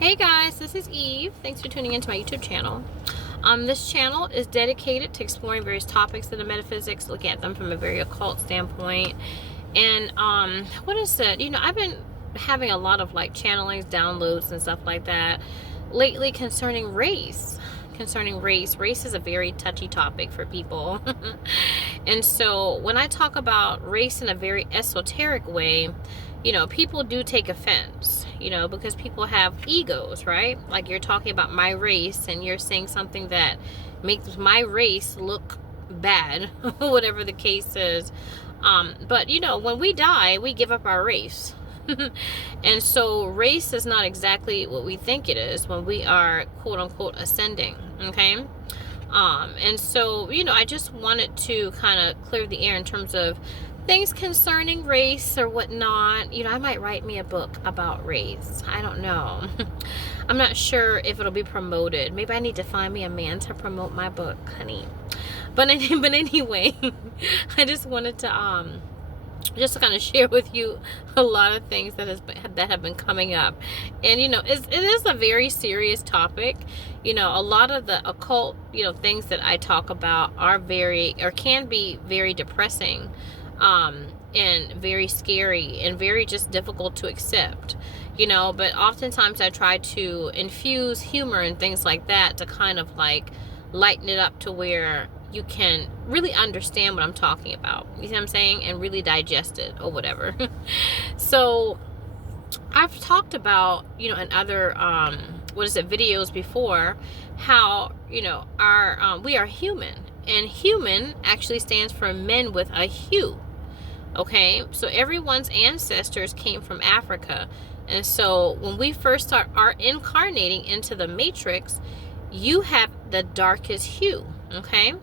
Hey guys, this is Eve. Thanks for tuning into my YouTube channel. This channel is dedicated to exploring various topics in the metaphysics, looking at them from a very occult standpoint. And what is it? I've been having a lot of like channelings, downloads, and stuff like that lately concerning race. Race is a very touchy topic for people. And so when I talk about race in a very esoteric way, people do take offense, because people have egos, right? Like you're talking about my race and you're saying something that makes my race look bad, whatever the case is. But when we die, we give up our race. And so race is not exactly what we think it is when we are quote unquote ascending. Okay. And so, I just wanted to kind of clear the air in terms of things concerning race or whatnot. I might write me a book about race. I don't know. I'm not sure if it'll be promoted. Maybe I need to find me a man to promote my book, honey. But anyway, I just wanted to just to kind of share with you a lot of things that have been coming up. And it is a very serious topic. A lot of the occult things that I talk about can be very depressing, and very scary and very just difficult to accept, but oftentimes I try to infuse humor and things like that to kind of like lighten it up to where you can really understand what I'm talking about. You see what I'm saying? And really digest it or whatever. So I've talked about, in other, videos before, how, we are human, and human actually stands for men with a hue. Okay. So everyone's ancestors came from Africa. And so when we first are incarnating into the matrix, you have the darkest hue. Okay.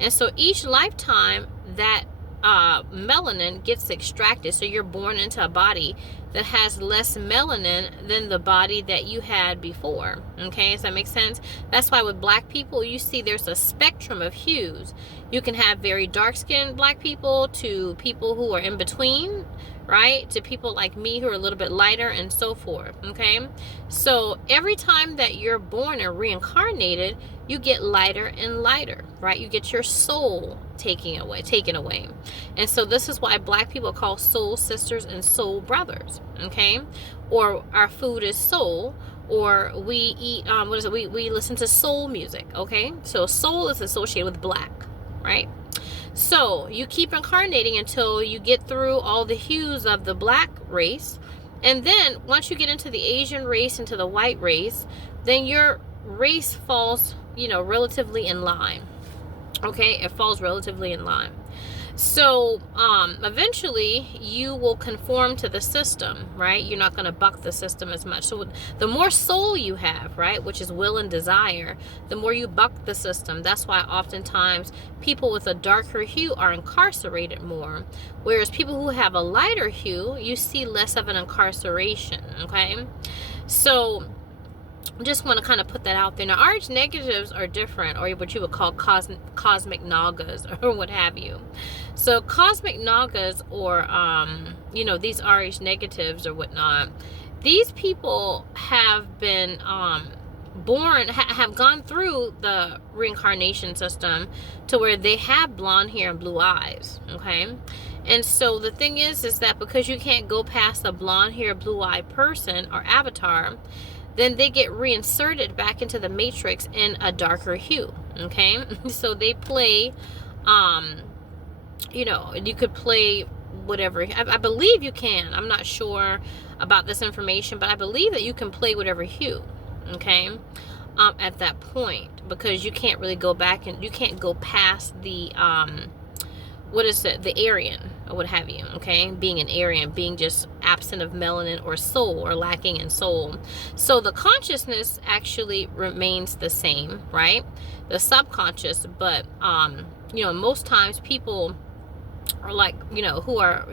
And so each lifetime that melanin gets extracted, so you're born into a body that has less melanin than the body that you had before. Okay, does that make sense? That's why with black people, you see there's a spectrum of hues. You can have very dark-skinned black people to people who are in between, right? To people like me who are a little bit lighter and so forth. Okay, so every time that you're born and reincarnated, you get lighter and lighter, right? You get your soul taken away. And so this is why black people are called soul sisters and soul brothers. Okay, or our food is soul, or we eat we listen to soul music. Okay, so soul is associated with black, right? So you keep incarnating until you get through all the hues of the black race, and then once you get into the Asian race, into the white race, then your race falls relatively in line. Okay, it falls relatively in line. So eventually you will conform to the system, right? You're not going to buck the system as much. So the more soul you have, right, which is will and desire, the more you buck the system. That's why oftentimes people with a darker hue are incarcerated more, whereas people who have a lighter hue, you see less of an incarceration. Okay, so just want to kind of put that out there. Now, RH negatives are different, or what you would call cosmic nagas or what have you. So cosmic nagas, or these RH negatives or whatnot, these people have been born, have gone through the reincarnation system to where they have blonde hair and blue eyes. Okay, and so the thing is that because you can't go past a blonde hair, blue eyed person or avatar, then they get reinserted back into the matrix in a darker hue. Okay, so they play, you could play whatever. I believe you can. I'm not sure about this information, but I believe that you can play whatever hue. Okay, at that point, because you can't really go back and you can't go past the the Aryan or what have you. Okay, being an Aryan, being just absent of melanin or soul, or lacking in soul. So the consciousness actually remains the same, right? The subconscious, but most times people are like, who are,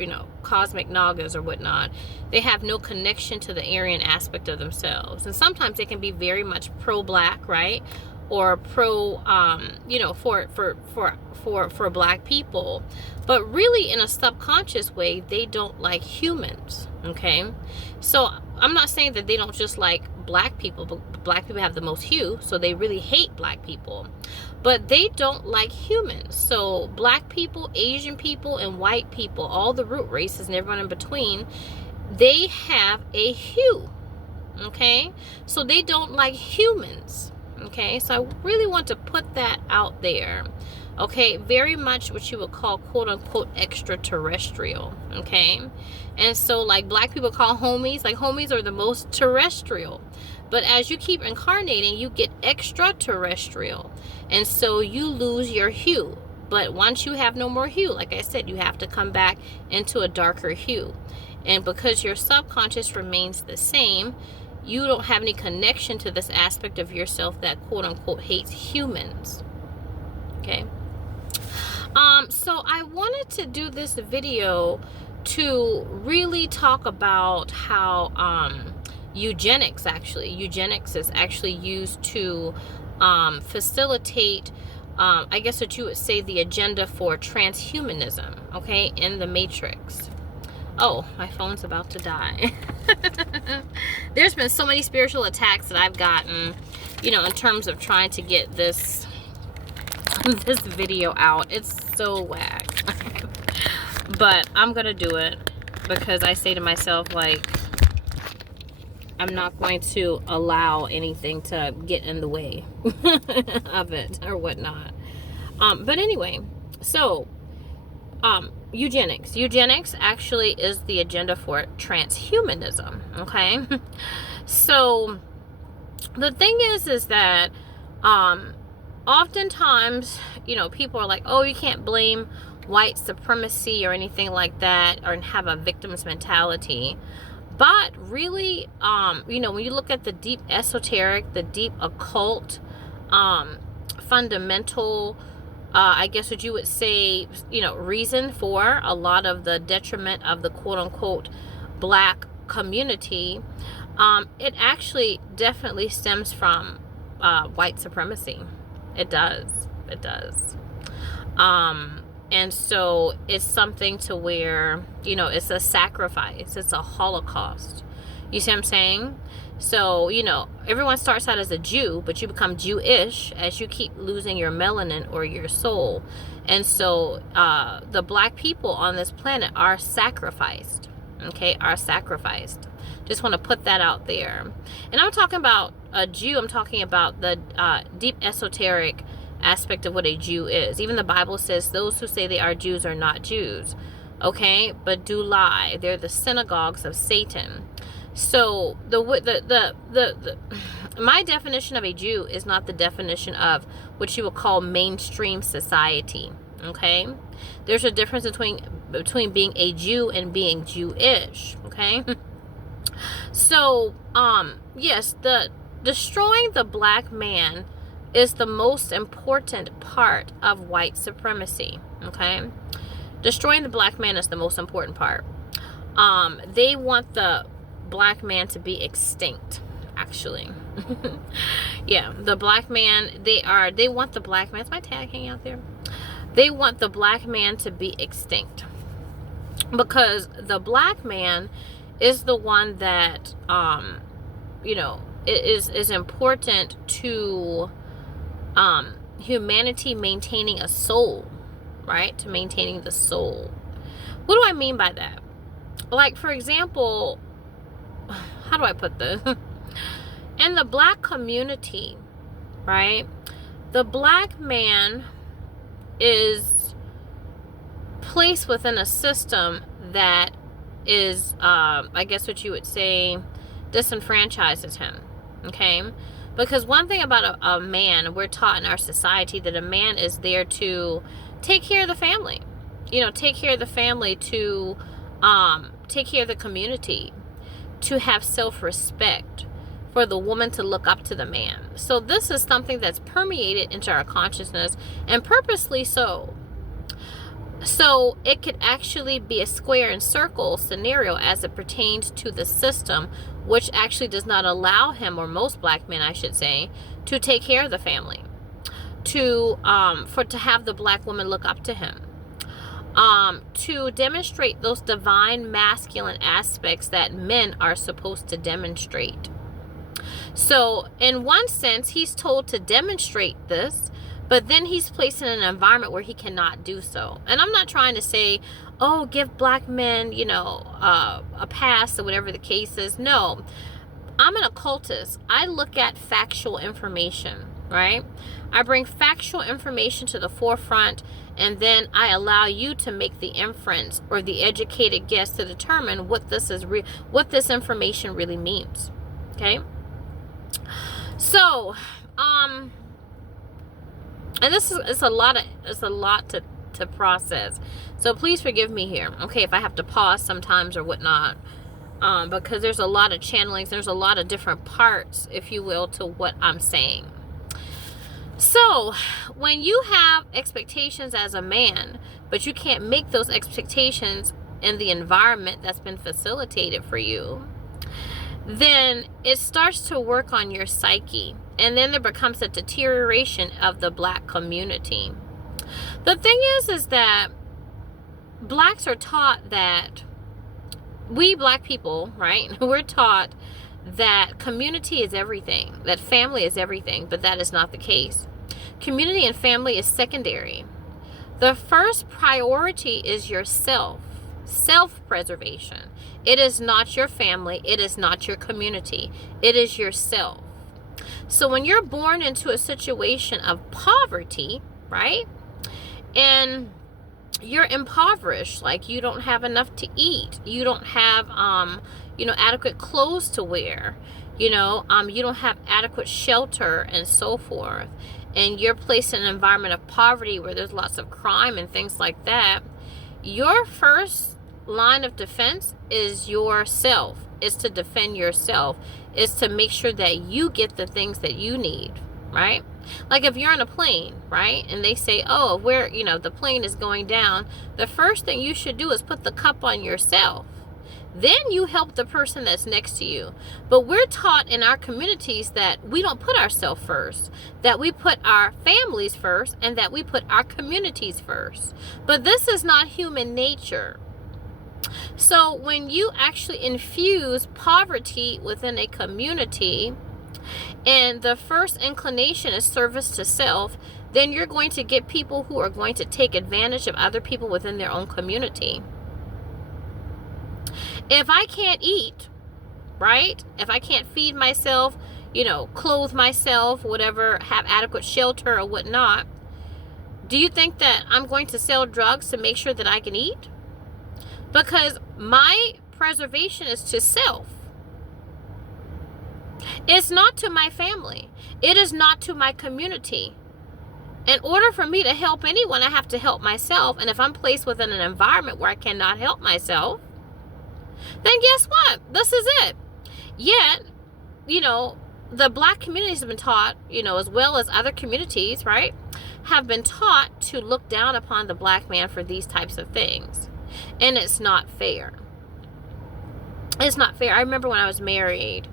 cosmic nagas or whatnot, they have no connection to the Aryan aspect of themselves. And sometimes they can be very much pro-black, right? Or pro, for black people, but really in a subconscious way, they don't like humans. Okay, so I'm not saying that they don't just like black people, but black people have the most hue, so they really hate black people. But they don't like humans. So black people, Asian people, and white people, all the root races and everyone in between, they have a hue. Okay? So they don't like humans. Okay? So I really want to put that out there. Okay? Very much what you would call, quote unquote, extraterrestrial. Okay? And so, like, black people call homies, like, homies are the most terrestrial. But as you keep incarnating, you get extraterrestrial. And so you lose your hue. But once you have no more hue, like I said, you have to come back into a darker hue. And because your subconscious remains the same, you don't have any connection to this aspect of yourself that, quote unquote, hates humans. Okay? So I wanted to do this video to really talk about how eugenics is actually used to facilitate, I guess what you would say, the agenda for transhumanism, okay, in the Matrix. Oh, my phone's about to die. There's been so many spiritual attacks that I've gotten, you know, in terms of trying to get this video out. It's so whack. But I'm gonna do it because I say to myself, like, I'm not going to allow anything to get in the way of it or whatnot. But anyway, so eugenics actually is the agenda for transhumanism. Okay. So the thing is that oftentimes, you know, people are like, oh, you can't blame white supremacy or anything like that, or have a victim's mentality. But really, you know, when you look at the deep esoteric, the deep occult, fundamental, I guess what you would say, you know, reason for a lot of the detriment of the quote unquote black community, it actually definitely stems from white supremacy. It does. It does. And so it's something to where, you know, it's a sacrifice. It's a Holocaust. You see what I'm saying? So, you know, everyone starts out as a Jew, but you become Jewish as you keep losing your melanin or your soul. And so the black people on this planet are sacrificed. Okay, are sacrificed. Just want to put that out there. And I'm talking about a Jew. I'm talking about the deep esoteric aspect of what a Jew is. Even the Bible says those who say they are Jews are not Jews, okay, but do lie. They're the synagogues of Satan. So my definition of a Jew is not the definition of what you would call mainstream society. Okay, there's a difference between being a Jew and being Jewish. Okay, so yes, the destroying the black man is the most important part of white supremacy. Okay, destroying the black man is the most important part. They want the black man to be extinct, actually. Yeah, the black man, they want the black man, is my tag hanging out there? They want the black man to be extinct because the black man is the one that you know, it is important to humanity maintaining a soul, right? To maintaining the soul. What do I mean by that? Like, for example, how do I put this? In the black community, right? The black man is placed within a system that is, I guess what you would say, disenfranchises him. Okay? Because one thing about a man, we're taught in our society that a man is there to take care of the family. You know, take care of the family, to take care of the community, to have self-respect, for the woman to look up to the man. So this is something that's permeated into our consciousness, and purposely so. So it could actually be a square and circle scenario as it pertains to the system, which actually does not allow him, or most black men, I should say, to take care of the family, to have the black woman look up to him. to demonstrate those divine masculine aspects that men are supposed to demonstrate. So in one sense, he's told to demonstrate this, but then he's placed in an environment where he cannot do so. And I'm not trying to say, oh, give black men, you know, a pass or whatever the case is. No, I'm an occultist. I look at factual information, right? I bring factual information to the forefront, and then I allow you to make the inference or the educated guess to determine what this is, what this information really means. Okay. So, and this is, it's a lot to process. So please forgive me here, okay, if I have to pause sometimes or whatnot, because there's a lot of channelings, there's a lot of different parts, if you will, to what I'm saying. So, when you have expectations as a man, but you can't make those expectations in the environment that's been facilitated for you, then it starts to work on your psyche. And then there becomes a deterioration of the black community. The thing is that blacks are taught that, we black people, right, we're taught that community is everything, that family is everything, but that is not the case. Community and family is secondary. The first priority is yourself, self-preservation. It is not your family. It is not your community. It is yourself. So when you're born into a situation of poverty, right, and you're impoverished, like you don't have enough to eat, you don't have, you know, adequate clothes to wear, you know, you don't have adequate shelter and so forth, and you're placed in an environment of poverty where there's lots of crime and things like that, your first line of defense is yourself. Is to defend yourself, is to make sure that you get the things that you need, right? Like if you're on a plane, right, and they say, oh, where, you know, the plane is going down, the first thing you should do is put the cup on yourself. Then you help the person that's next to you. But we're taught in our communities that we don't put ourselves first, that we put our families first, and that we put our communities first. But this is not human nature. So when you actually infuse poverty within a community, and the first inclination is service to self, then you're going to get people who are going to take advantage of other people within their own community. If I can't eat, right? If I can't feed myself, you know, clothe myself, whatever, have adequate shelter or whatnot, do you think that I'm going to sell drugs to make sure that I can eat? Because my preservation is to self. It's not to my family. It is not to my community. In order for me to help anyone, I have to help myself. And if I'm placed within an environment where I cannot help myself, then guess what? This is it. Yet, you know, the black communities have been taught, you know, as well as other communities, right, have been taught to look down upon the black man for these types of things. And it's not fair. It's not fair. I remember when I was married,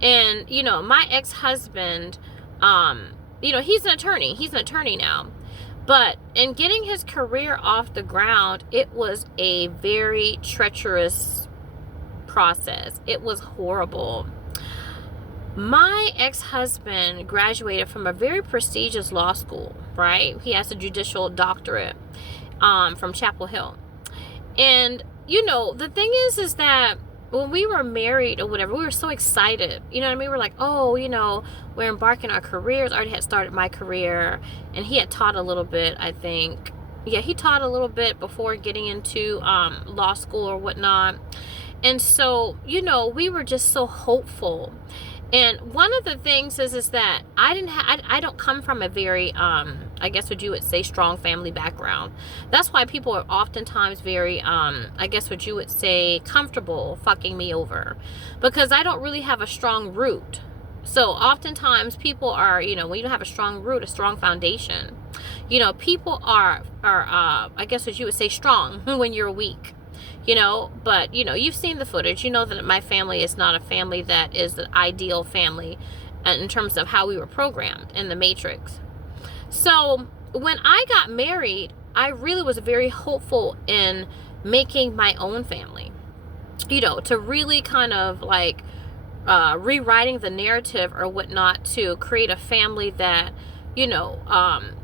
and, you know, my ex-husband, you know, he's an attorney. He's an attorney now. But in getting his career off the ground, it was a very treacherous process. It was horrible. My ex-husband graduated from a very prestigious law school, right? He has a judicial doctorate from Chapel Hill. And, you know, the thing is that when we were married or whatever, we were so excited. You know what I mean? We're like, oh, you know, we're embarking our careers. I already had started my career, and he had taught a little bit, I think. Yeah, he taught a little bit before getting into law school or whatnot. And so, you know, we were just so hopeful. And one of the things is that I don't come from a very, I guess what you would say, strong family background. That's why people are oftentimes very, I guess what you would say, comfortable fucking me over. Because I don't really have a strong root. So oftentimes people are, you know, when you don't have a strong root, a strong foundation, you know, people are I guess what you would say, strong when you're weak. You know, but, you know, you've seen the footage. You know that my family is not a family that is the ideal family in terms of how we were programmed in the Matrix. So when I got married, I really was very hopeful in making my own family, you know, to really kind of like rewriting the narrative or whatnot to create a family that, you know,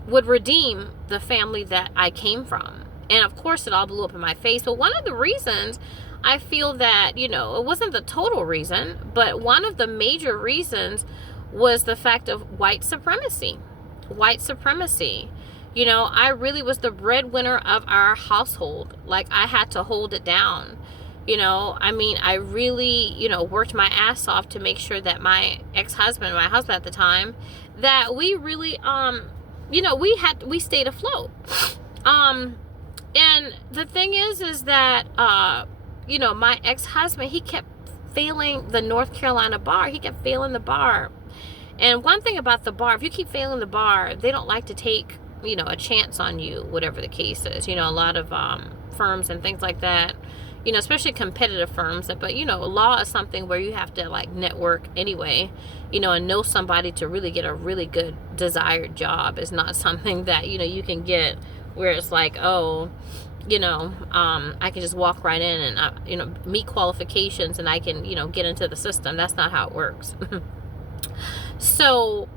would redeem the family that I came from. And of course, it all blew up in my face. But one of the reasons I feel that, you know, it wasn't the total reason, but one of the major reasons was the fact of white supremacy. White supremacy. You know, I really was the breadwinner of our household. Like, I had to hold it down. You know, I mean, I really, you know, worked my ass off to make sure that my ex-husband, my husband at the time, that we really, you know, we stayed afloat. And the thing is that, you know, my ex-husband, he kept failing the North Carolina bar. He kept failing the bar. And one thing about the bar, if you keep failing the bar, they don't like to take, you know, a chance on you, whatever the case is. You know, a lot of firms and things like that, you know, especially competitive firms. But, you know, law is something where you have to, like, network anyway, you know, and know somebody to really get a really good desired job. Is not something that, you know, you can get where it's like, oh, you know, I can just walk right in and, you know, meet qualifications and I can, you know, get into the system. That's not how it works. So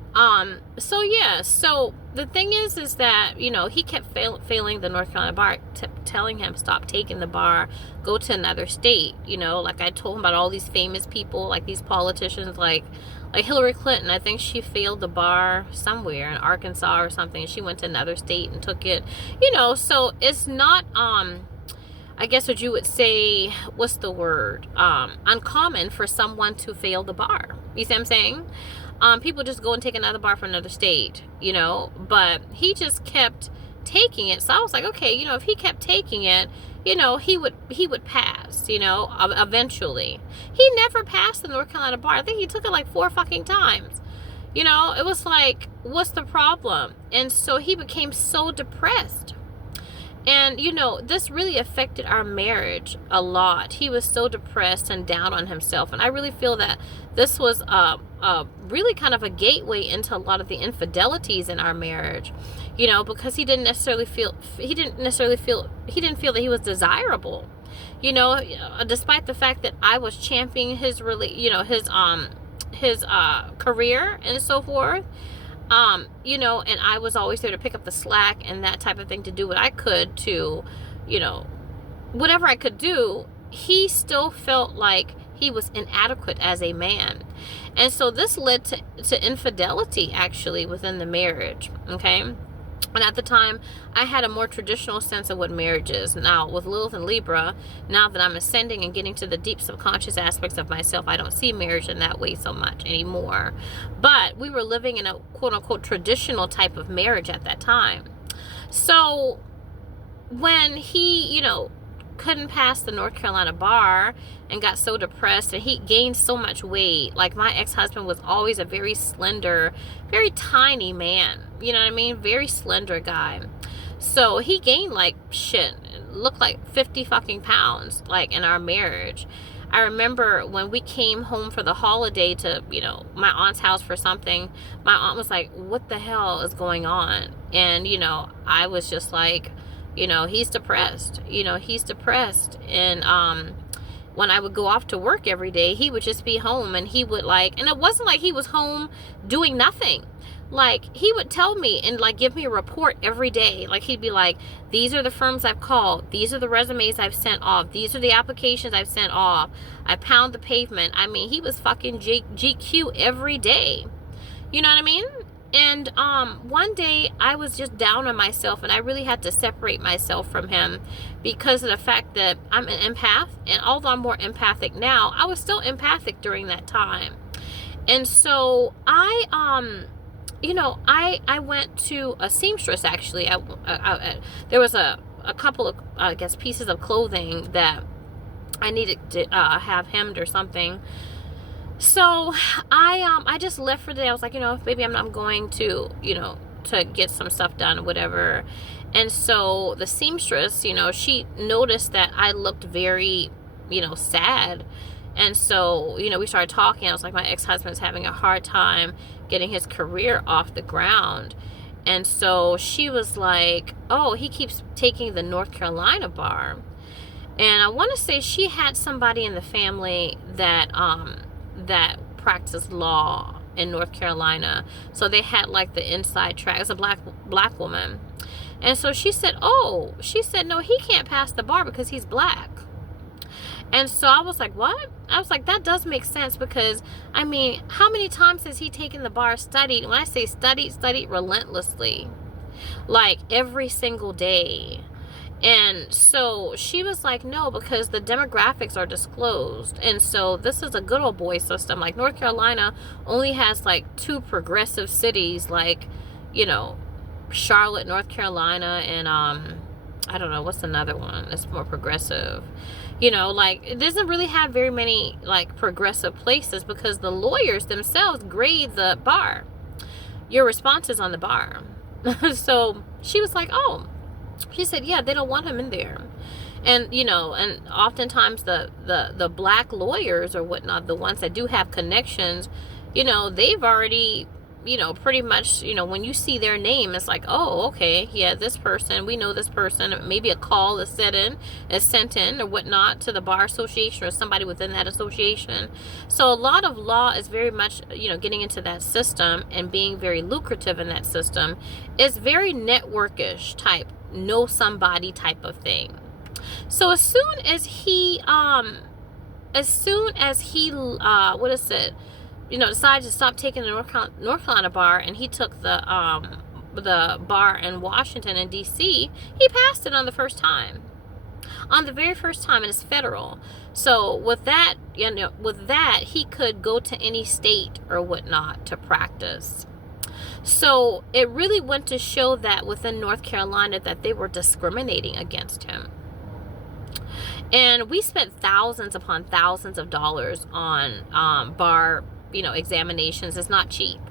yeah, so the thing is that, you know, he kept failing the North Carolina bar, telling him, stop taking the bar, go to another state. You know, like I told him about all these famous people, like these politicians, like Hillary Clinton. I think she failed the bar somewhere in Arkansas or something. She went to another state and took it, you know, so it's not, I guess what you would say, what's the word? Uncommon for someone to fail the bar. You see what I'm saying? People just go and take another bar from another state, you know, but he just kept taking it. So I was like, okay, you know, if he kept taking it, you know, he would pass, you know, eventually. He never passed the North Carolina bar. I think he took it like 4 fucking times. You know, it was like, what's the problem? And so he became so depressed. And, you know, this really affected our marriage a lot. He was so depressed and down on himself. And I really feel that this was really kind of a gateway into a lot of the infidelities in our marriage, you know, because he didn't feel that he was desirable, you know, despite the fact that I was championing his career and so forth. You know, and I was always there to pick up the slack and that type of thing, to do what I could to, you know, whatever I could do. He still felt like he was inadequate as a man. And so this led to infidelity actually within the marriage. Okay. And at the time, I had a more traditional sense of what marriage is. Now, with Lilith and Libra, now that I'm ascending and getting to the deep subconscious aspects of myself, I don't see marriage in that way so much anymore. But we were living in a quote-unquote traditional type of marriage at that time. So when he, you know, couldn't pass the North Carolina bar and got so depressed, and he gained so much weight. Like, my ex-husband was always a very slender, very tiny man, you know what I mean, very slender guy. So he gained like shit, looked like 50 fucking pounds, like, in our marriage. I remember when we came home for the holiday to, you know, my aunt's house for something, my aunt was like, what the hell is going on? And, you know, I was just like, you know, he's depressed. And when I would go off to work every day, he would just be home, and he would like, and it wasn't like he was home doing nothing. Like, he would tell me and like give me a report every day. Like, he'd be like, these are the firms I've called, these are the resumes I've sent off, these are the applications I've sent off, I pound the pavement. I mean, he was fucking GQ every day. You know what I mean? And one day I was just down on myself, and I really had to separate myself from him because of the fact that I'm an empath. And although I'm more empathic now, I was still empathic during that time. And so you know, I went to a seamstress actually. There was a couple of, I guess, pieces of clothing that I needed to have hemmed or something. So I just left for the day. I was like, you know, maybe I'm going to, you know, to get some stuff done or whatever. And so the seamstress, you know, she noticed that I looked very, you know, sad. And so, you know, we started talking. I was like, my ex-husband's having a hard time getting his career off the ground. And so she was like, oh, he keeps taking the North Carolina bar. And I want to say she had somebody in the family that that practiced law in North Carolina. So they had like the inside track. It's a black woman. And so she said, oh, no, he can't pass the bar because he's black. And so I was like, what? I was like, that does make sense, because, I mean, how many times has he taken the bar, studied? When I say studied relentlessly, like every single day. And so she was like, no, because the demographics are disclosed. And so this is a good old boy system. Like North Carolina only has like 2 progressive cities, like, you know, Charlotte, North Carolina, and I don't know, what's another one that's more progressive? You know, like, it doesn't really have very many like progressive places, because the lawyers themselves grade the bar, your responses on the bar. So she was like, oh, she said, yeah, they don't want him in there. And, you know, and oftentimes the black lawyers or whatnot, the ones that do have connections, you know, they've already, you know, pretty much, you know, when you see their name, it's like, oh, okay, yeah, this person, we know this person. Maybe a call is sent in or whatnot to the bar association or somebody within that association. So a lot of law is very much, you know, getting into that system and being very lucrative in that system. It's very networkish type, know somebody type of thing. So as soon as he decided to stop taking the North Carolina bar, and he took the bar in Washington and D.C., he passed it on the first time. On the very first time, and it's federal. So with that, you know, he could go to any state or whatnot to practice. So it really went to show that within North Carolina that they were discriminating against him. And we spent thousands upon thousands of dollars on bar, you know, examinations. It's not cheap.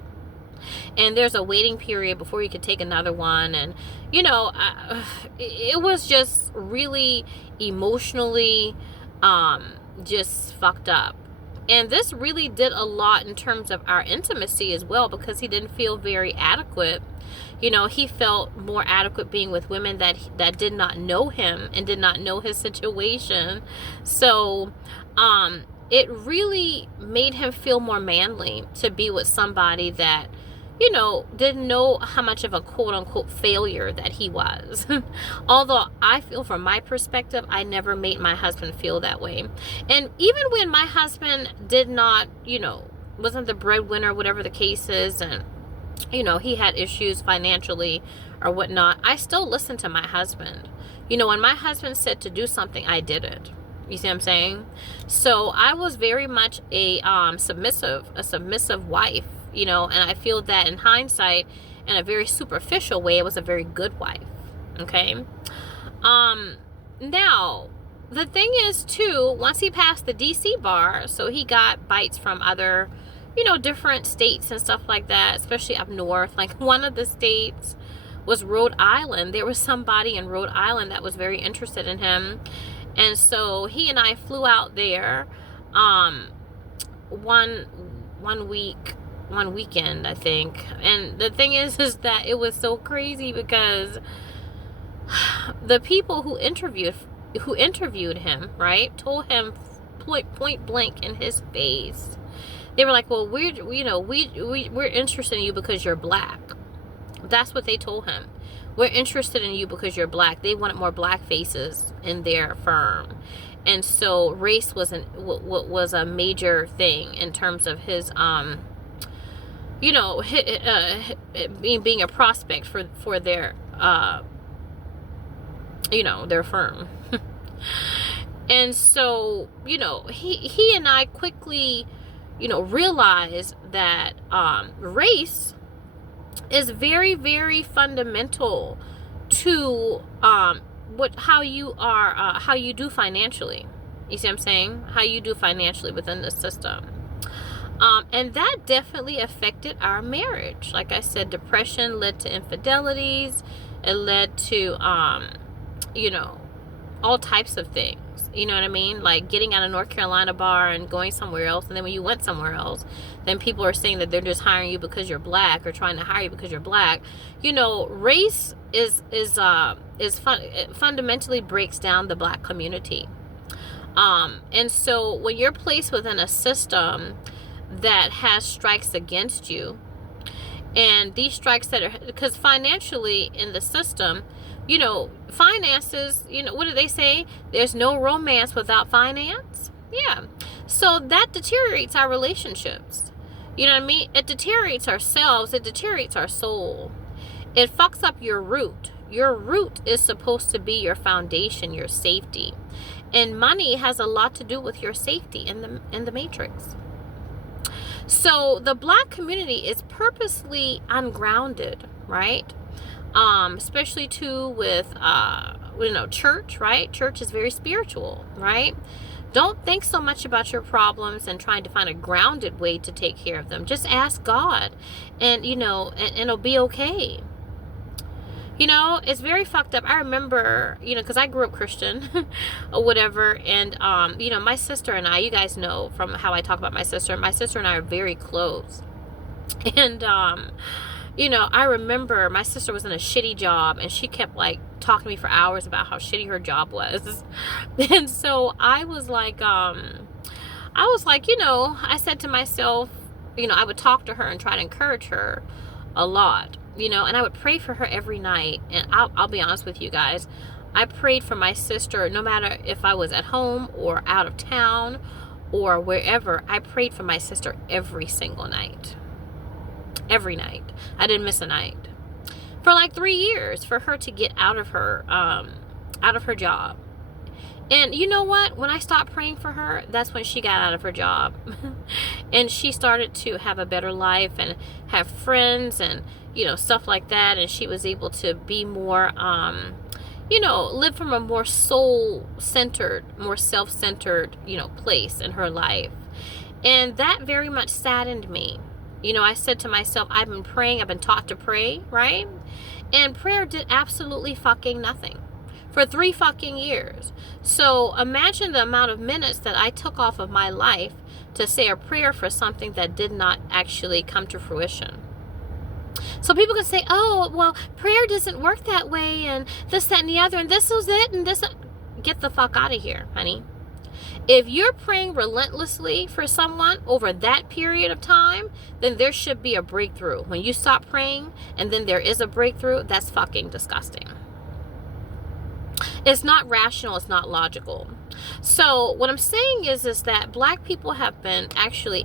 And there's a waiting period before you could take another one. And, you know, it was just really emotionally just fucked up. And this really did a lot in terms of our intimacy as well, because he didn't feel very adequate. You know, he felt more adequate being with women that did not know him and did not know his situation. So, it really made him feel more manly to be with somebody that, you know, didn't know how much of a quote-unquote failure that he was. Although I feel, from my perspective, I never made my husband feel that way. And even when my husband did not, you know, wasn't the breadwinner, whatever the case is, and, you know, he had issues financially or whatnot, I still listened to my husband. You know, when my husband said to do something, I did it. You see what I'm saying? So I was very much a submissive wife, you know, and I feel that in hindsight, in a very superficial way, it was a very good wife. Okay. Now, the thing is too, once he passed the DC bar, so he got bites from other, you know, different states and stuff like that, especially up north. Like one of the states was Rhode Island. There was somebody in Rhode Island that was very interested in him. And so he and I flew out there one weekend, I think. And the thing is that it was so crazy, because the people who interviewed him, right, told him point blank in his face. They were like, well, we're interested in you because you're black. That's what they told him. We're interested in you because you're black. They wanted more black faces in their firm. And so race was a major thing in terms of his, you know, being a prospect for their, you know, their firm. And so, you know, he and I quickly, you know, realized that race is very, very fundamental to how you do financially. You see what I'm saying? How you do financially within the system. And that definitely affected our marriage. Like I said, depression led to infidelities. It led to, you know, all types of things. things. You know what I mean? Like getting at a North Carolina bar and going somewhere else, and then when you went somewhere else, then people are saying that they're just hiring you because you're black, or trying to hire you because you're black. You know, race it fundamentally breaks down the black community. And so when you're placed within a system that has strikes against you, and these strikes that are, because financially in the system, you know, finances, you know, what do they say? There's no romance without finance. Yeah. So that deteriorates our relationships. You know what I mean? It deteriorates ourselves. It deteriorates our soul. It fucks up your root. Your root is supposed to be your foundation, your safety. And money has a lot to do with your safety in the matrix. So the black community is purposely ungrounded, right? Especially too with, you know, church, right? Church is very spiritual, right? Don't think so much about your problems and trying to find a grounded way to take care of them. Just ask God, and, you know, and it'll be okay. You know, it's very fucked up. I remember, you know, because I grew up Christian or whatever. And, you know, my sister and I, you guys know from how I talk about my sister and I are very close. And, you know, I remember my sister was in a shitty job, and she kept like talking to me for hours about how shitty her job was. And so I was like, you know, I said to myself, you know, I would talk to her and try to encourage her a lot. You know, and I would pray for her every night. And I'll be honest with you guys, I prayed for my sister no matter if I was at home or out of town or wherever. I prayed for my sister every single night. Every night. I didn't miss a night. For like 3 years, for her to get out of her job. And you know what? When I stopped praying for her, that's when she got out of her job. And she started to have a better life and have friends and, you know, stuff like that. And she was able to be more, you know, live from a more soul-centered, more self-centered, you know, place in her life. And that very much saddened me. You know, I said to myself, I've been praying, I've been taught to pray, right? And prayer did absolutely fucking nothing for 3 fucking years. So imagine the amount of minutes that I took off of my life to say a prayer for something that did not actually come to fruition. So people can say, oh, well, prayer doesn't work that way, and this, that, and the other, and this was it, and this. Get the fuck out of here, honey. If you're praying relentlessly for someone over that period of time, then there should be a breakthrough. When you stop praying and then there is a breakthrough, that's fucking disgusting. It's not rational. It's not logical. So what I'm saying is that black people have been actually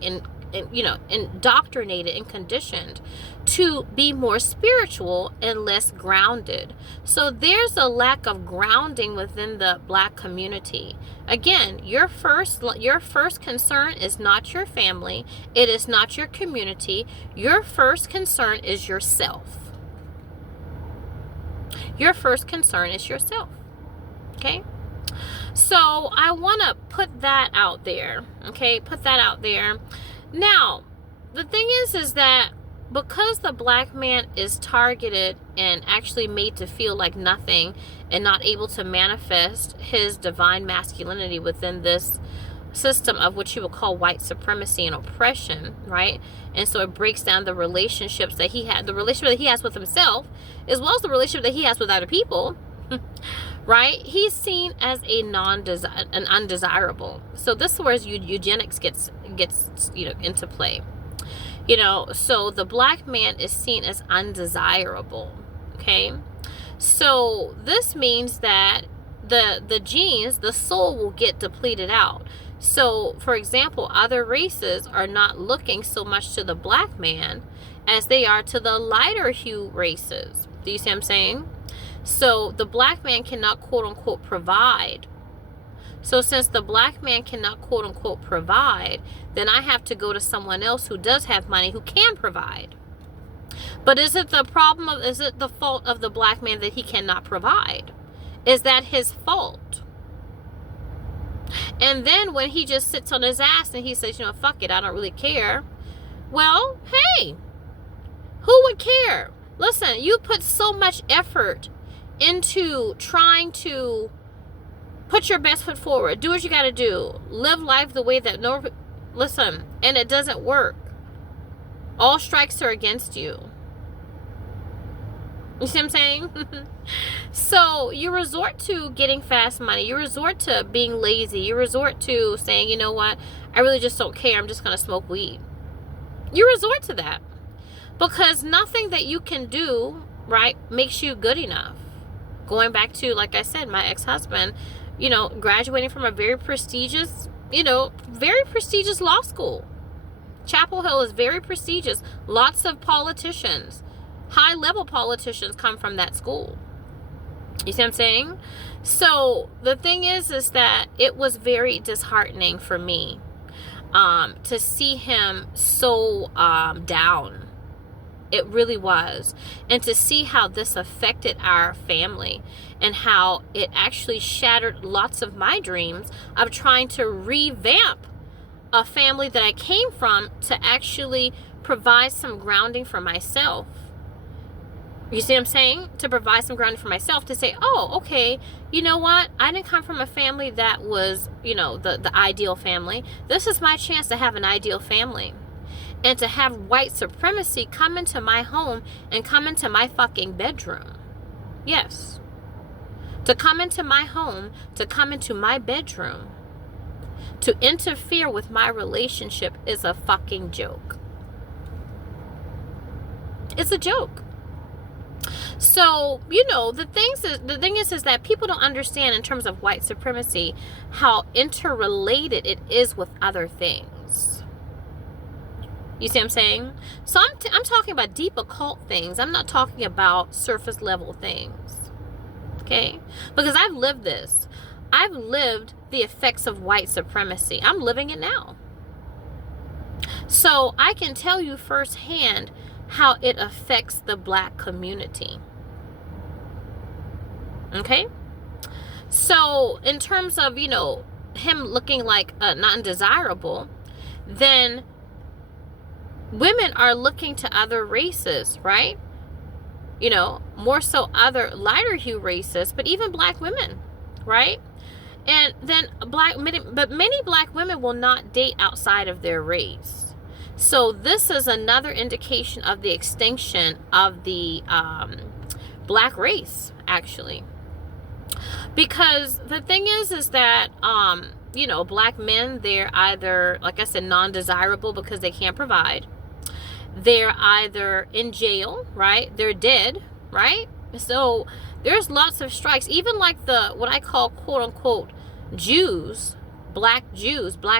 indoctrinated and conditioned to be more spiritual and less grounded. So there's a lack of grounding within the black community. Again, your first concern is not your family. It is not your community. Your first concern is yourself. Your first concern is yourself. Okay? So I want to put that out there. Okay? Put that out there. Now, the thing is that because the black man is targeted and actually made to feel like nothing and not able to manifest his divine masculinity within this system of what you would call white supremacy and oppression, right? And so it breaks down the relationships that he had, the relationship that he has with himself, as well as the relationship that he has with other people, right? He's seen as an undesirable. So this is where eugenics gets into play. So the black man is seen as undesirable. Okay, so this means that the genes, the soul, will get depleted out. So, for example, other races are not looking so much to the black man as they are to the lighter hue races. Do you see what I'm saying? So the black man cannot, quote unquote, provide. So since the black man cannot, quote unquote, provide, then I have to go to someone else who does have money, who can provide. But is it the fault of the black man that he cannot provide? Is that his fault? And then when he just sits on his ass and he says, fuck it, I don't really care. Well, hey, who would care? Listen, you put so much effort into trying to Put your best foot forward. Do what you got to do. Live life the way that listen, and it doesn't work. All strikes are against you. You see what I'm saying? So you resort to getting fast money. You resort to being lazy. You resort to saying, you know what? I really just don't care. I'm just going to smoke weed. You resort to that. Because nothing that you can do, right, makes you good enough. Going back to, like I said, my ex-husband, graduating from a very prestigious law school. Chapel Hill is very prestigious. Lots of politicians, high-level politicians come from that school. You see what I'm saying? So the thing is that it was very disheartening for me to see him so down. It really was. And to see how this affected our family and how it actually shattered lots of my dreams of trying to revamp a family that I came from to actually provide some grounding for myself. You see what I'm saying? To provide some grounding for myself, to say, oh, okay, you know what? I didn't come from a family that was, the ideal family. This is my chance to have an ideal family. And to have white supremacy come into my home and come into my fucking bedroom. Yes. To come into my home, to come into my bedroom, to interfere with my relationship is a fucking joke. It's a joke. So, the thing is that people don't understand in terms of white supremacy how interrelated it is with other things. You see what I'm saying? So I'm talking about deep occult things. I'm not talking about surface level things. Okay? Because I've lived this. I've lived the effects of white supremacy. I'm living it now. So I can tell you firsthand how it affects the black community. Okay? So in terms of, him looking like not undesirable, then women are looking to other races, right? More so other lighter hue races, but even black women, right? And then many black women will not date outside of their race. So this is another indication of the extinction of the black race, actually. Because the thing is that, black men, they're either, like I said, non-desirable because they can't provide. They're either in jail, right? They're dead, right? So there's lots of strikes. Even like what I call quote unquote Jews, black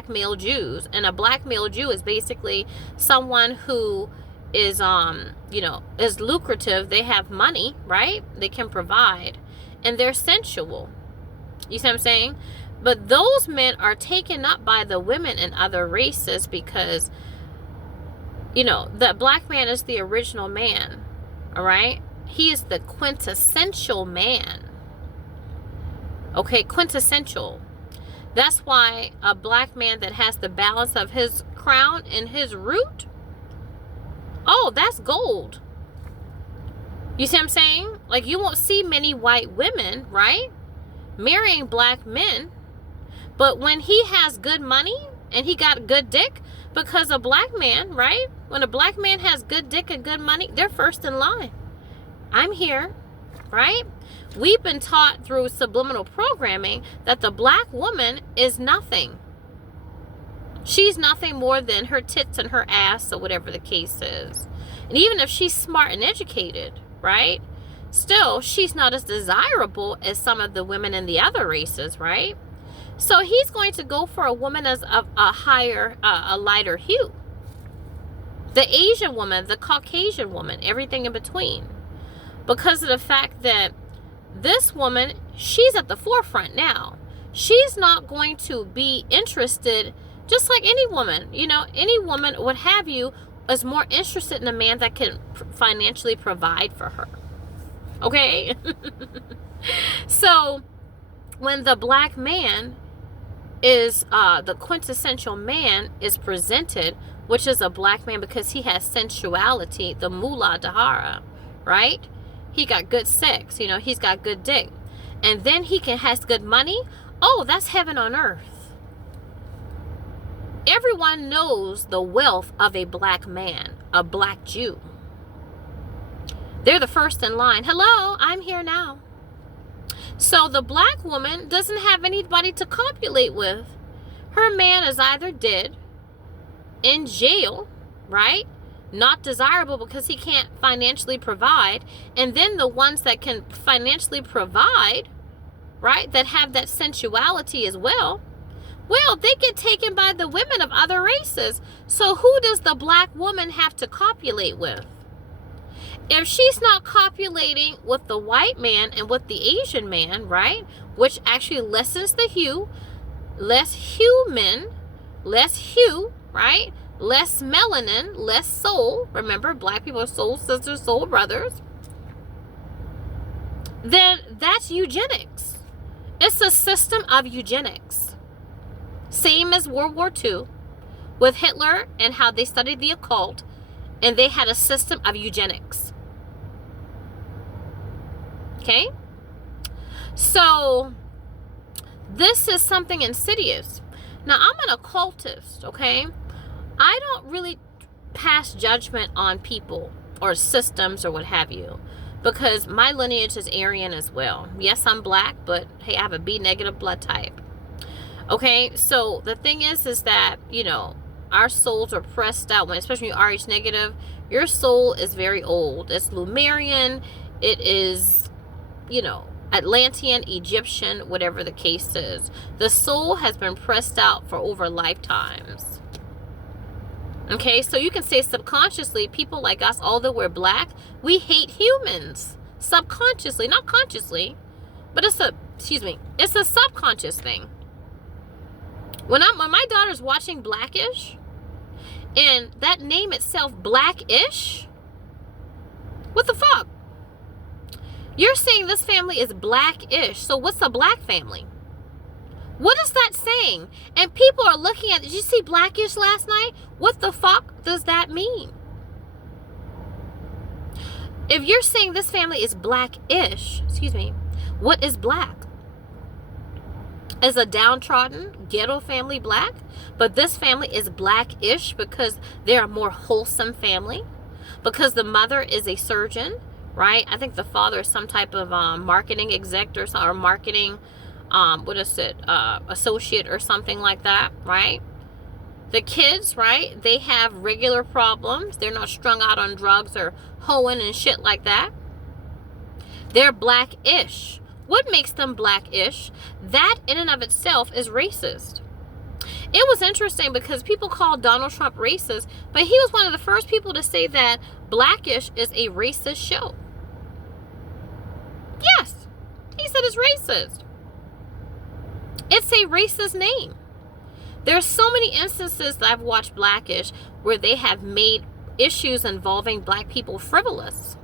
male Jews. And a black male Jew is basically someone who is, is lucrative. They have money, right? They can provide. And they're sensual. You see what I'm saying? But those men are taken up by the women in other races because, the black man is the original man. All right? He is the quintessential man. Okay, quintessential. That's why a black man that has the balance of his crown and his root, oh, that's gold. You see what I'm saying? Like, you won't see many white women, right, marrying black men. But when he has good money and he got good dick, because a black man, right, when a black man has good dick and good money, they're first in line. I'm here, right? We've been taught through subliminal programming that the black woman is nothing. She's nothing more than her tits and her ass, or whatever the case is. And even if she's smart and educated, right, still, she's not as desirable as some of the women in the other races, right? So he's going to go for a woman as of a higher, a lighter hue. The Asian woman, the Caucasian woman, everything in between. Because of the fact that this woman, she's at the forefront now. She's not going to be interested, just like any woman, any woman, what have you, is more interested in a man that can financially provide for her. Okay? So, when the black man is, the quintessential man is presented, which is a black man because he has sensuality, the mullah dahara, right? He got good sex, he's got good dick. And then he has good money. Oh, that's heaven on earth. Everyone knows the wealth of a black man, a black Jew. They're the first in line. Hello, I'm here now. So the black woman doesn't have anybody to copulate with. Her man is either dead, in jail, right? Not desirable because he can't financially provide. And then the ones that can financially provide, right, that have that sensuality as well, well, they get taken by the women of other races. So who does the black woman have to copulate with? If she's not copulating with the white man and with the Asian man, right, which actually lessens the hue, less human, less hue, right, less melanin, less soul. Remember, black people are soul sisters, soul brothers. Then that's eugenics. It's a system of eugenics. Same as World War II with Hitler and how they studied the occult, and they had a system of eugenics. Okay? So this is something insidious. Now, I'm an occultist, okay? I don't really pass judgment on people or systems or what have you, because my lineage is Aryan as well. Yes, I'm black, but hey, I have a B negative blood type. Okay, so the thing is that, you know, our souls are pressed out, when, especially when you're RH negative, your soul is very old. It's Lumerian, it is, you know, Atlantean, Egyptian, whatever the case is. The soul has been pressed out for over lifetimes. Okay, so you can say subconsciously, people like us, although we're black, we hate humans. Subconsciously, not consciously, but it's a subconscious thing. When my daughter's watching Blackish, and that name itself, Blackish, what the fuck? You're saying this family is Blackish, so what's a black family? What is that saying? And people are looking at, did you see Blackish last night? What the fuck does that mean? If you're saying this family is Blackish, what is black? Is a downtrodden ghetto family black? But this family is Blackish because they're a more wholesome family. Because the mother is a surgeon, right? I think the father is some type of marketing exec or marketing, associate or something like that, right? The kids, right? They have regular problems. They're not strung out on drugs or hoeing and shit like that. They're Blackish. What makes them Blackish? That in and of itself is racist. It was interesting because people call Donald Trump racist, but he was one of the first people to say that Blackish is a racist show. Yes, he said it's racist. It's a racist name. There's so many instances that I've watched Blackish where they have made issues involving black people frivolous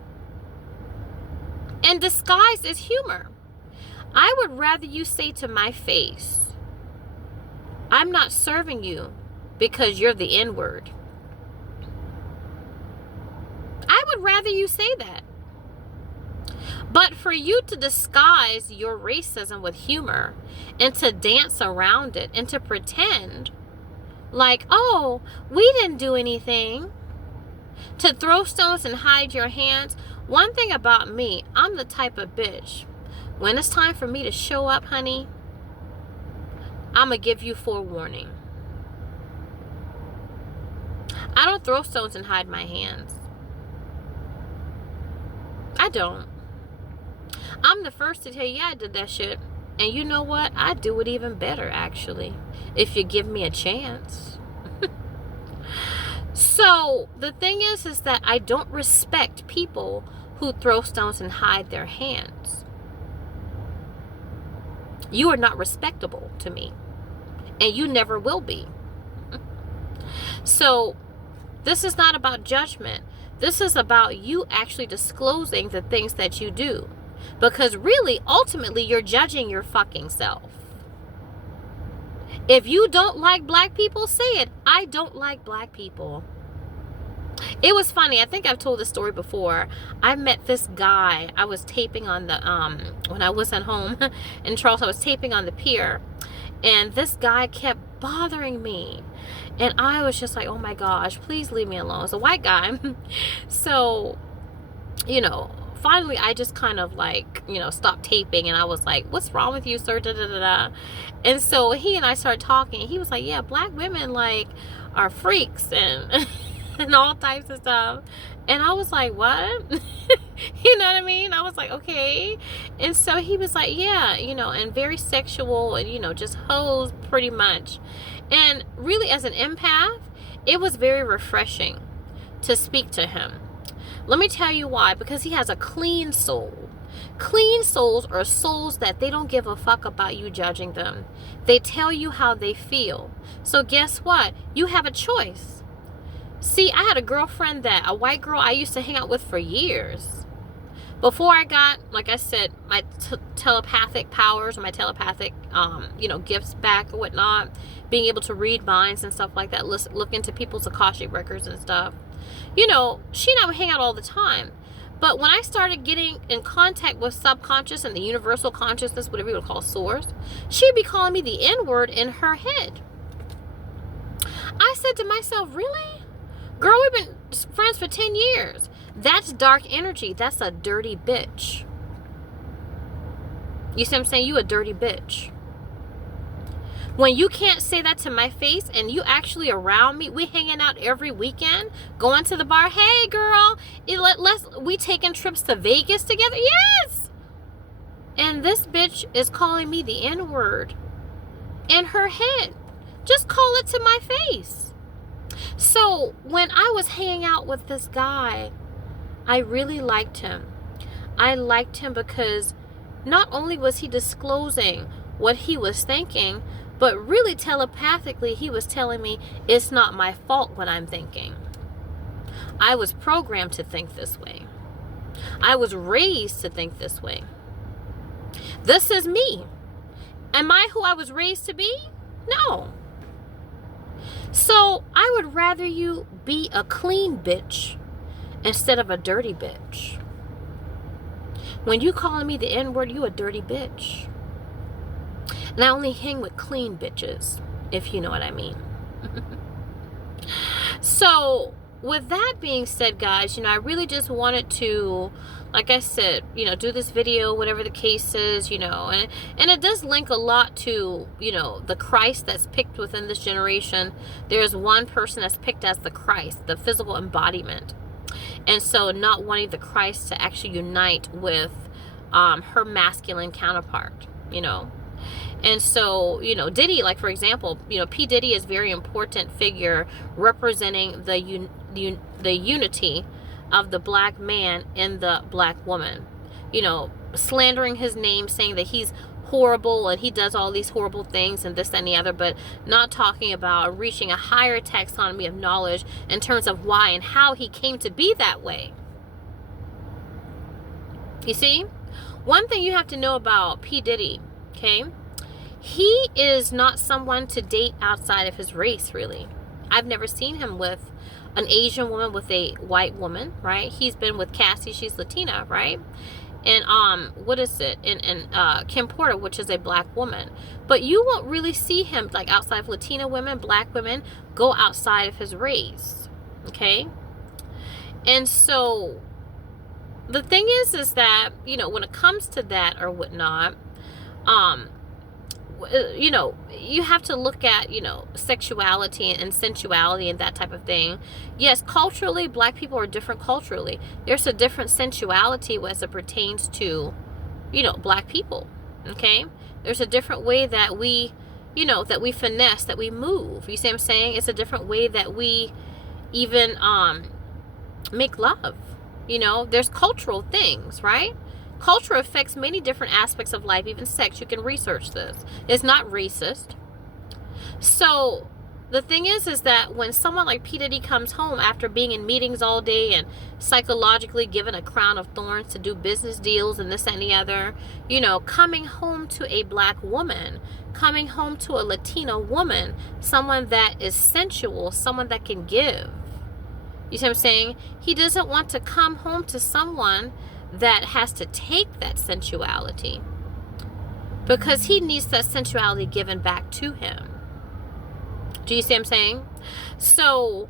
and disguised as humor. I would rather you say to my face, I'm not serving you because you're the N-word. I would rather you say that. But for you to disguise your racism with humor and to dance around it and to pretend like, oh, we didn't do anything, to throw stones and hide your hands. One thing about me, I'm the type of bitch, when it's time for me to show up, honey, I'm going to give you forewarning. I don't throw stones and hide my hands. I don't. I'm the first to tell you I did that shit. And you know what? I do it even better, actually, if you give me a chance. So the thing is that I don't respect people who throw stones and hide their hands. You are not respectable to me, and you never will be. So this is not about judgment. This is about you actually disclosing the things that you do. Because really, ultimately, you're judging your fucking self. If you don't like black people, say it. I don't like black people. It was funny. I think I've told this story before. I met this guy. I was taping on the, when I was at home in Charleston, I was taping on the pier. And this guy kept bothering me. And I was just like, oh my gosh, please leave me alone. It's a white guy. So, you know, finally I just kind of like, you know, stopped taping. And I was like, what's wrong with you, sir? Da, da, da, da. And so he and I started talking. He was like, yeah, black women like are freaks and and all types of stuff. And I was like, what? You know what I mean? I was like, okay. And so he was like, yeah, you know, and very sexual and, you know, just hoes pretty much. And really, as an empath, it was very refreshing to speak to him. Let me tell you why. Because he has a clean soul. Clean souls are souls that they don't give a fuck about you judging them. They tell you how they feel. So guess what? You have a choice. See, I had a girlfriend a white girl I used to hang out with for years. Before I got, like I said, my telepathic powers or my telepathic, you know, gifts back or whatnot, being able to read minds and stuff like that, look into people's Akashic records and stuff. You know, she and I would hang out all the time. But when I started getting in contact with subconscious and the universal consciousness, whatever you would call source, she'd be calling me the N-word in her head. I said to myself, really? Girl, we've been friends for 10 years. That's dark energy. That's a dirty bitch. You see what I'm saying? You a dirty bitch. When you can't say that to my face and you actually around me, we hanging out every weekend, going to the bar. Hey, girl, we taking trips to Vegas together. Yes. And this bitch is calling me the N-word in her head. Just call it to my face. So when I was hanging out with this guy, I really liked him. I liked him because not only was he disclosing what he was thinking, but really telepathically he was telling me it's not my fault what I'm thinking. I was programmed to think this way. I was raised to think this way. This is me. Am I who I was raised to be? No. So I would rather you be a clean bitch instead of a dirty bitch. When you calling me the N-word, you a dirty bitch. And I only hang with clean bitches, if you know what I mean. So with that being said, guys, you know, I really just wanted to, like I said, you know, do this video, whatever the case is, you know, and it does link a lot to, you know, the Christ that's picked within this generation. There's one person that's picked as the Christ, the physical embodiment. And so not wanting the Christ to actually unite with her masculine counterpart, you know. And so, you know, Diddy, like for example, you know, P. Diddy is a very important figure representing the unity of the black man and the black woman. You know, slandering his name, saying that he's horrible and he does all these horrible things and this, that, and the other, but not talking about reaching a higher taxonomy of knowledge in terms of why and how he came to be that way. You see? One thing you have to know about P. Diddy, okay? He is not someone to date outside of his race, really. I've never seen him with an Asian woman with a white woman, right? He's been with Cassie, she's Latina, right? And what is it? And Kim Porter, which is a black woman. But you won't really see him like outside of Latina women, black women, go outside of his race. Okay? And so the thing is that, you know, when it comes to that or whatnot, you know, you have to look at, you know, sexuality and sensuality and that type of thing. Yes, culturally, black people are different culturally. There's a different sensuality as it pertains to, you know, black people, okay? There's a different way that we, you know, that we finesse, that we move. You see what I'm saying? It's a different way that we even make love. You know, there's cultural things, right? Culture affects many different aspects of life, even sex. You can research this. It's not racist. So the thing is that when someone like P. Diddy comes home after being in meetings all day and psychologically given a crown of thorns to do business deals and this and the other, you know, coming home to a black woman, coming home to a Latina woman, someone that is sensual, someone that can give, You see what I'm saying? He doesn't want to come home to someone that has to take that sensuality, because he needs that sensuality given back to him. Do you see what I'm saying? So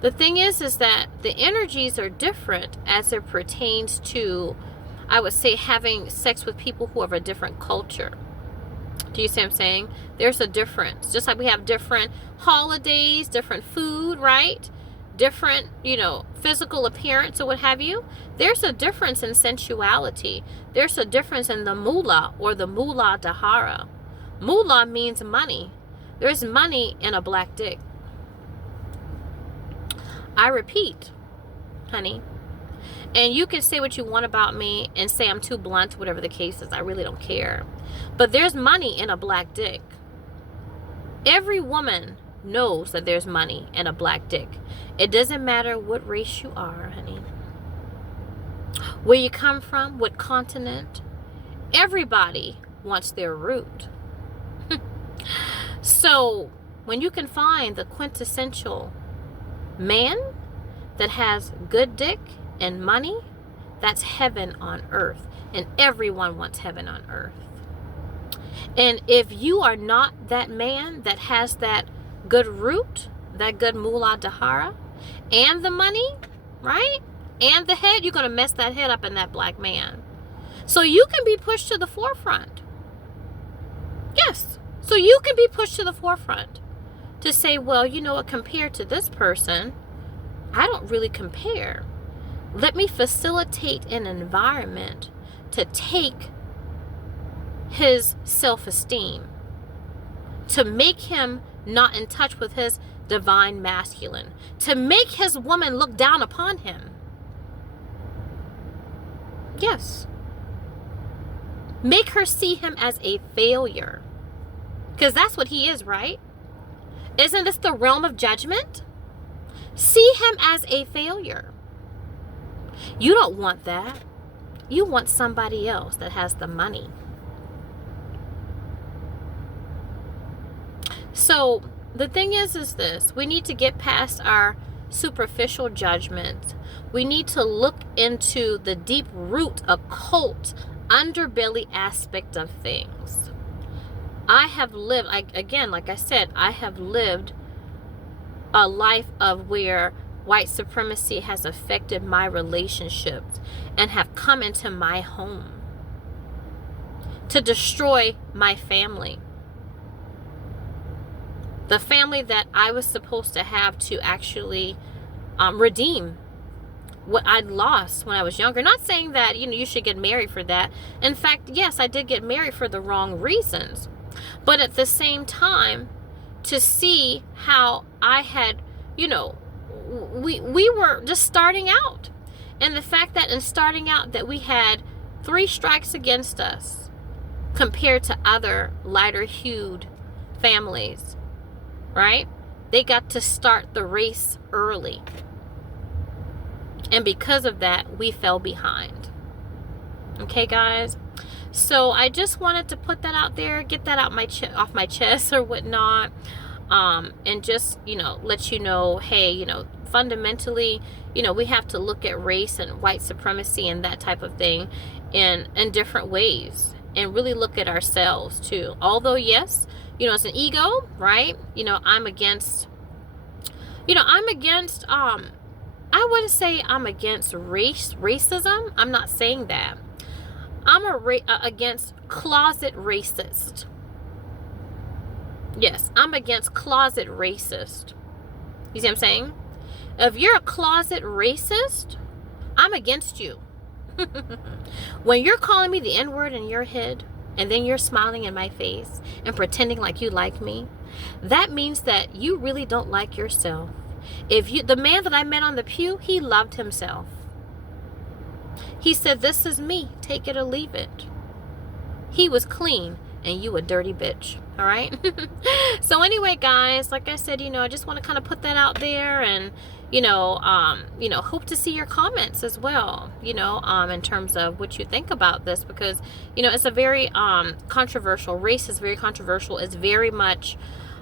the thing is that the energies are different as it pertains to, I would say, having sex with people who have a different culture. Do you see what I'm saying? There's a difference. Just like we have different holidays, different food, right? Different, physical appearance or what have you. There's a difference in sensuality. There's a difference in the mullah or the mullah dahara. Mullah means money. There's money in a black dick. I repeat, honey. And you can say what you want about me and say I'm too blunt, whatever the case is. I really don't care. But there's money in a black dick. Every woman knows that there's money in a black dick. It doesn't matter what race you are, honey. Where you come from, what continent. Everybody wants their root. So when you can find the quintessential man that has good dick and money, that's heaven on earth. And everyone wants heaven on earth. And if you are not that man that has that good root, that good mullah dahara, and the money, right? And the head, you're going to mess that head up in that black man. So you can be pushed to the forefront. Yes. So you can be pushed to the forefront to say, well, you know what, compared to this person, I don't really compare. Let me facilitate an environment to take his self-esteem, to make him not in touch with his divine masculine, to make his woman look down upon him. Yes. Make her see him as a failure. Because that's what he is, right? Isn't this the realm of judgment? See him as a failure. You don't want that. You want somebody else that has the money. So the thing is this. We need to get past our superficial judgment. We need to look into the deep root, occult, underbelly aspect of things. I have lived, like I said, I have lived a life of where white supremacy has affected my relationships and have come into my home to destroy my family. The family that I was supposed to have to actually redeem what I'd lost when I was younger. Not saying that, you should get married for that. In fact, yes, I did get married for the wrong reasons. But at the same time, to see how I had, we were just starting out. And the fact that in starting out that we had 3 strikes against us compared to other lighter hued families, right? They got to start the race early. And because of that, we fell behind. Okay, guys? So I just wanted to put that out there, get that out off my chest or whatnot, and just, let you know, hey, fundamentally, we have to look at race and white supremacy and that type of thing in different ways, and really look at ourselves too. Although, yes, it's an ego, right? I'm against, I wouldn't say I'm against racism. I'm not saying that. I'm against closet racist. Yes, I'm against closet racist. You see what I'm saying? If you're a closet racist, I'm against you. When you're calling me the N-word in your head, and then you're smiling in my face and pretending like you like me, that means that you really don't like yourself. The man that I met on the pew, he loved himself. He said, this is me, take it or leave it. He was clean, and you a dirty bitch. All right. So anyway, guys, like I said, I just want to kind of put that out there, and hope to see your comments as well, in terms of what you think about this, because, it's a very controversial. Race is very controversial. It's very much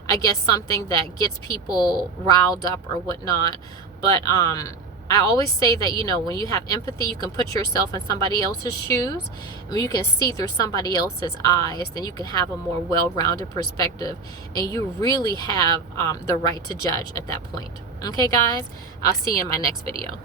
I guess, something that gets people riled up or whatnot. But I always say that, you know, when you have empathy, you can put yourself in somebody else's shoes. When you can see through somebody else's eyes, then you can have a more well-rounded perspective, and you really have the right to judge at that point. Okay, guys? I'll see you in my next video.